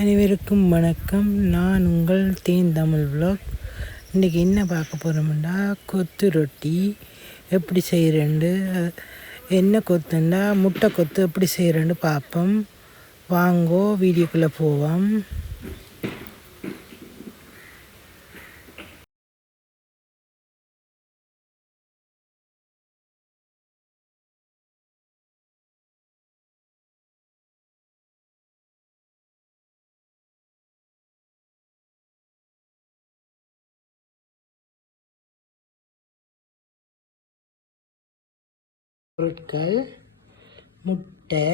அனைவருக்கும் வணக்கம். நான் உங்கள் தேன் தமிழ் vlog. இன்றைக்கி என்ன பார்க்க போகிறோம்னா கொத்து ரொட்டி. எப்படி செய்கிறேன்டு என்ன கொத்துன்னா முட்டை கொத்து எப்படி செய்கிறேன்னு பார்ப்போம். வாங்கோ வீடியோக்குள்ளே போவோம். பொருட்கள் முட்டை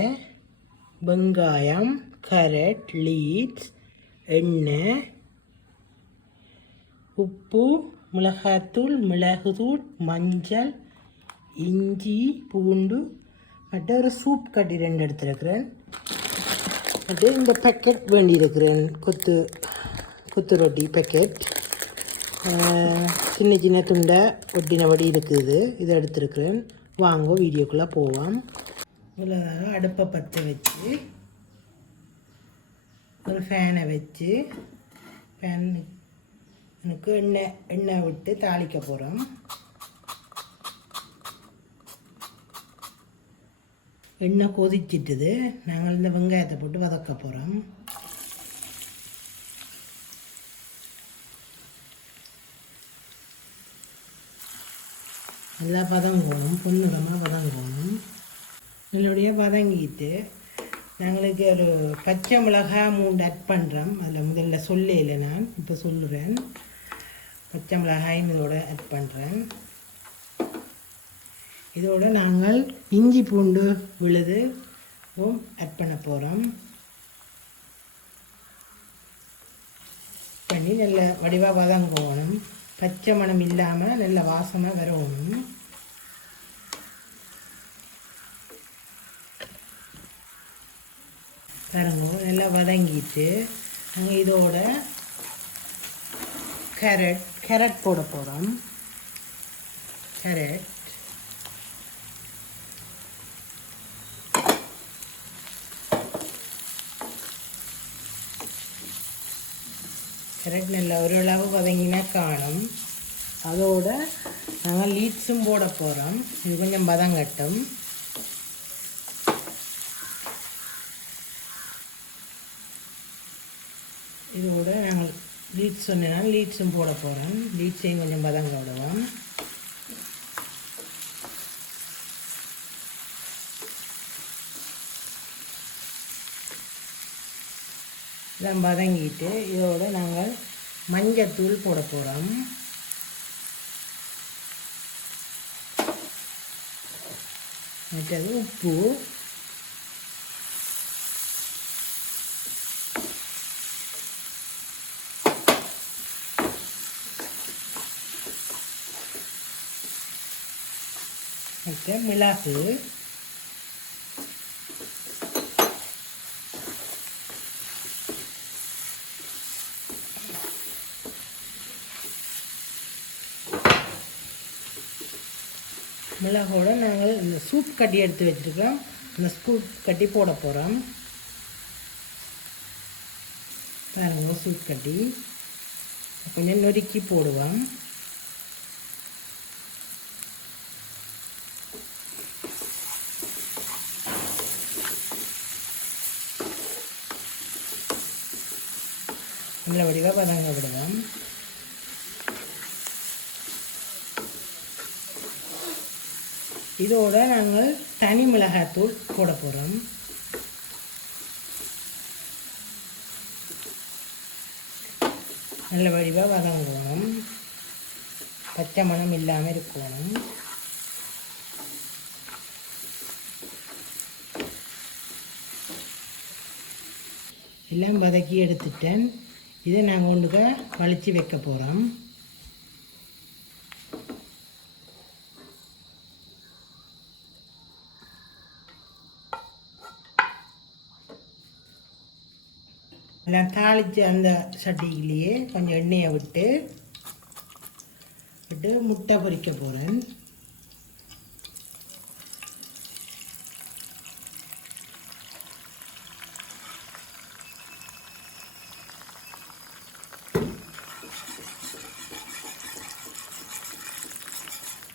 வெங்காயம் கரட் லீட்ஸ் எண்ணெய் உப்பு மிளகாத்தூள் மிளகுதூள் மஞ்சள் இஞ்சி பூண்டு மற்றும் ஒரு சூப் கட்டி ரெண்டு எடுத்துருக்கிறேன். அது இந்த பேக்கெட் வேண்டியிருக்கிறேன். கொத்து கொத்து ரொட்டி பேக்கெட் சின்ன சின்ன துண்டை ஒட்டினபடி இருக்குது. இதை எடுத்துருக்கிறேன். வாங்க வீடியோக்குள்ளே போவோம். இவ்வளோதாக அடுப்பை பற்ற வச்சு ஒரு ஃபேனை வச்சு ஃபேன் எனக்கு எண்ணெய் எண்ணெய் விட்டு தாளிக்க போகிறோம் எண்ணெய் கொதிச்சிட்டுது. நாங்கள் இந்த வெங்காயத்தை போட்டு வதக்க போகிறோம் நல்லா பதங்கணும் பொன்னிறமாக பதங்கணும் நல்லபடியாக பதங்கிட்டு. நாங்களுக்கு ஒரு பச்சை மிளகா மூண்டு அட் பண்ணுறோம் அதில் முதல்ல சொல்லையில் நான் இப்போ சொல்லுறேன் பச்சை மிளகாயும் இதோட அட் பண்ணுறேன் இதோட நாங்கள் இஞ்சி பூண்டு விழுது அட் பண்ண போகிறோம் பண்ணி நல்ல வடிவாக வதங்கணும் பச்சை மணம் இல்லாமல் நல்ல வாசமாக வரும். பாருங்க நல்லா வதங்கிட்டு நாங்கள் இதோட கேரட் கேரட் போட போகிறோம் கேரட் கரெக்ட் நல்ல ஓரளவு வதங்கினா காணும். அதோட நாங்கள் லீட்ஸும் போட போகிறோம் இது கொஞ்சம் வதங்கட்டும் இதோட நாங்கள் லீட்ஸ் சொன்னால் லீட்ஸும் போட போகிறோம் லீட்ஸையும் கொஞ்சம் வதங்க விடுவோம் இதெல்லாம் வதங்கிட்டு இதோடு நாங்கள் மஞ்சத்தூள் போட போகிறோம் மற்றது உப்பு. மற்ற மிளகு. மிளகோட நாங்கள் இந்த சூப் கட்டி எடுத்து வச்சுருக்கோம் இந்த சூப் கட்டி போட போகிறோம் பாருங்க சூப் கட்டி. கொஞ்சம் நொறுக்கி போடுவோம். நல்ல வடிவாக வதங்க விடுவோம். இதோட நாங்கள் தனி மிளகாத்தூள் போட போகிறோம் நல்ல வடிவாக வதங்கணும் பச்சை மணம் இல்லாமல் இருக்கணும். எல்லாம் வதக்கி எடுத்துட்டேன். இதை நாங்கள் ஒன்றுக்க வலித்து வைக்க போகிறோம் எல்லாம் தாளித்து அந்த சட்டியிலேயே கொஞ்சம் எண்ணெயை விட்டு விட்டு முட்டை பொறிக்க போகிறேன்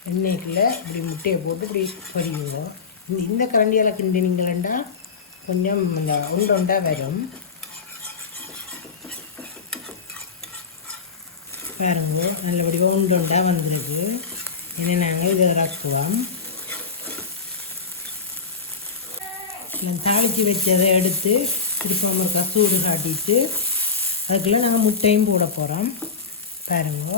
எண்ணெய்க்குள்ளே இப்படி முட்டையை போட்டு இப்படி பொரியுவோம் இந்த இந்த கரண்டியால் கிண்டினீங்களா கொஞ்சம் இந்த உண்டு உண்டாக வரும். பாருங்க நல்லபடியாக உண்டு உண்டா வந்திருக்கு. இனி நாங்கள் இதை இறக்குவோம். நான் தாளித்து வச்சதை எடுத்து திருப்பம் இருக்கா சூடு காட்டிட்டு அதுக்குள்ளே நாங்கள் முட்டையும் போட போகிறோம் பாருங்க.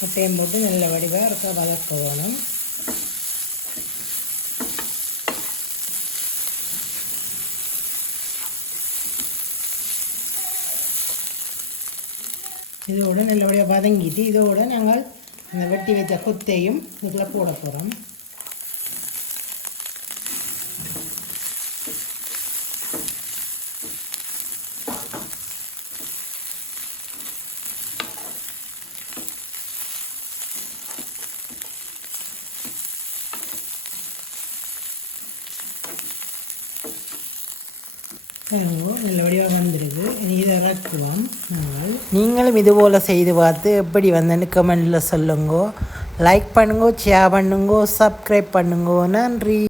முட்டையும் போட்டு நல்ல வடிவாக இருக்க வதக்க வேணும் இதோடு நல்லபடியாக வதங்கிட்டு இதோடு நாங்கள் அந்த வெட்டி வைத்த கொத்தையும் இதுக்குள்ள போட போகிறோம் நல்லபடியாக வந்திருக்கு. இனி இதை இறக்குவோம் நீங்களும் இதுபோல் செய்து பார்த்து எப்படி வந்தேன்னு கமெண்டில் சொல்லுங்க. லைக் பண்ணுங்க ஷேர் பண்ணுங்க சப்ஸ்கிரைப் பண்ணுங்க. நன்றி.